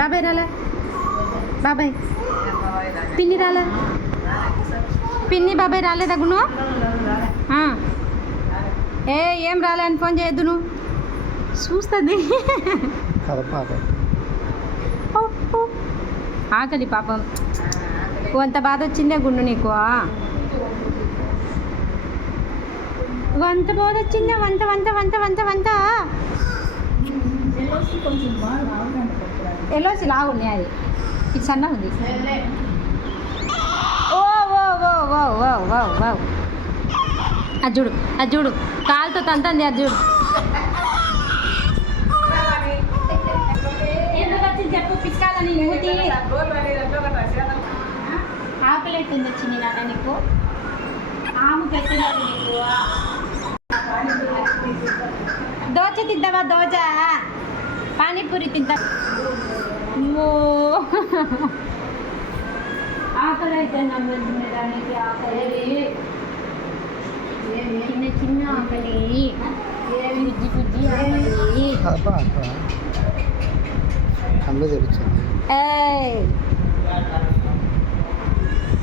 బాబాయ్ రాలే? బాబాయ్. పిన్ని రాలే? పిన్ని బాబాయ్ రాలేదా గును. ఏ ఏం రాలే అని ఫోన్ చేయొద్దు నువ్వు. చూస్తుంది. ఆకలి పాపం. కొంత బాధ వచ్చిందే గుండు నీకు వంత బాధ వచ్చిందే వంత వంత వంత వంత వంత. ఎల్లోసి ఉన్నాయి అది. ఇది సన్న ఉంది. ఓ ఓ ఓ ఓ ఓ ఓ ఓ అది చూడు అది చూడు. కాలుతో తంతంది అది చూడు. చెప్పు పిచ్చుకాలని మూతి ఆకలి అవుతుంది వచ్చింది నాన్న నీకు. ఆమె నీకు. దోచ తిద్దావా దోచ పానీపూరి తింటా అమ్మో ఆకలి అయితే ఆకలి చిన్న చిన్న ఆకలి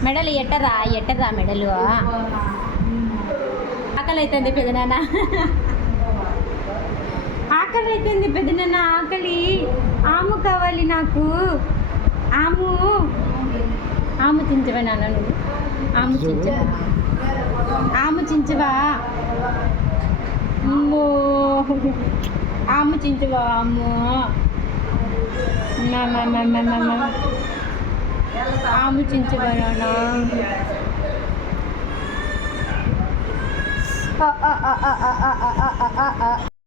మెడలు ఎట్టరా ఎట్టరా మెడలు ఆకలి పెద్ద పెదనానా ఆకలి అవుతుంది పెద్ద ఆకలి. ఆము కావాలి నాకు. ఆము. ఆము చించవా నాన్న నువ్వు? ఆము చించవా ఆము చించవా అమ్మో. ఆము చించవా అమ్మో. ఆము చించవా నాన్న? ఆ ఆ ఆ ఆ ఆ ఆ ఆ.